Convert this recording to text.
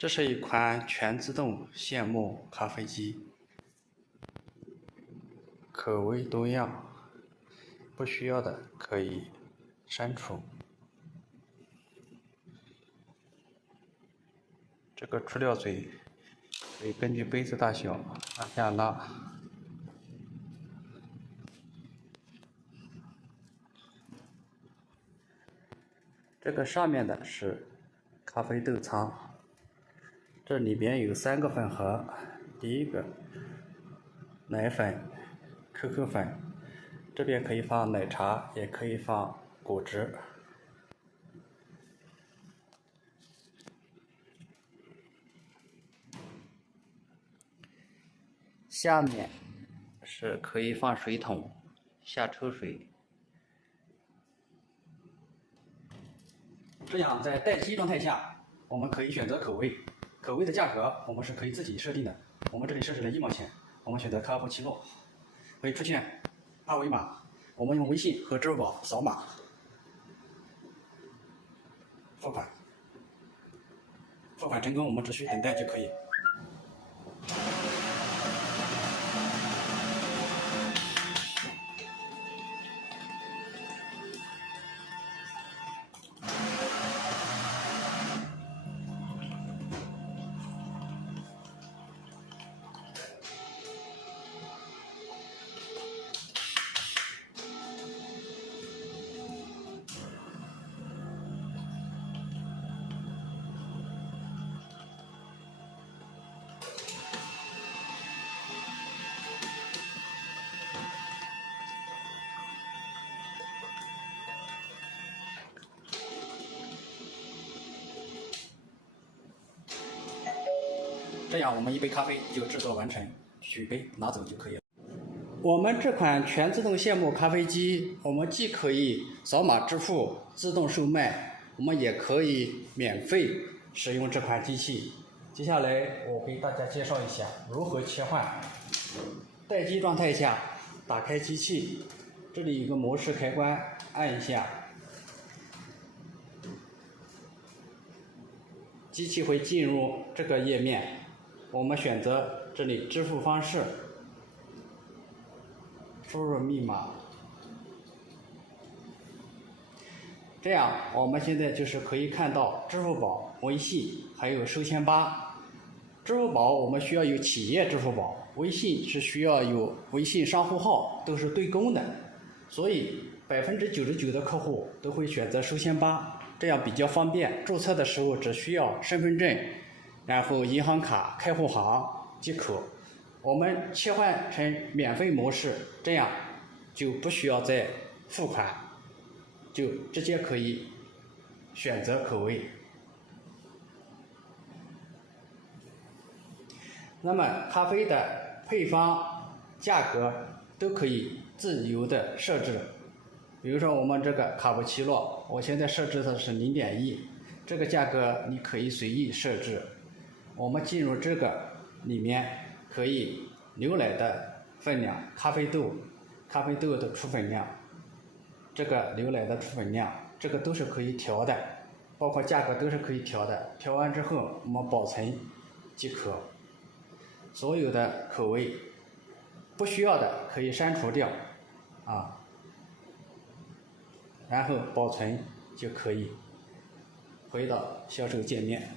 这是一款全自动现磨咖啡机，口味多样，不需要的可以删除。这个出料嘴可以根据杯子大小往下拉。这个上面的是咖啡豆仓，这里边有3个粉盒，第一个奶粉、可可粉，这边可以放奶茶，也可以放果汁。下面是可以放水桶下抽水，这样在待机状态下，我们可以选择口味，口味的价格我们是可以自己设定的。我们这里设置了1毛钱，我们选择卡布奇诺，会出现2维码，我们用微信和支付宝扫码付款，付款成功，我们只需等待就可以。这样我们一杯咖啡就制作完成，取杯拿走就可以了。我们这款全自动现磨咖啡机，我们既可以扫码支付、自动售卖，我们也可以免费使用这款机器。接下来我给大家介绍一下如何切换。待机状态下，打开机器，这里有个模式开关，按一下，机器会进入这个页面。我们选择这里支付方式，输入密码，这样我们现在就是可以看到支付宝、微信还有收钱吧。支付宝我们需要有企业支付宝，微信是需要有微信商户号，都是对公的，所以99%的客户都会选择收钱吧，这样比较方便。注册的时候只需要身份证，然后银行卡、开户行即可。我们切换成免费模式，这样就不需要再付款，就直接可以选择口味。那么咖啡的配方、价格都可以自由的设置。比如说我们这个卡布奇诺，我现在设置的是0.1，这个价格你可以随意设置。我们进入这个里面，可以牛奶的分量、咖啡豆的出粉量，这个牛奶的出粉量，这个都是可以调的，包括价格都是可以调的。调完之后我们保存即可。所有的口味不需要的可以删除掉然后保存就可以回到销售界面。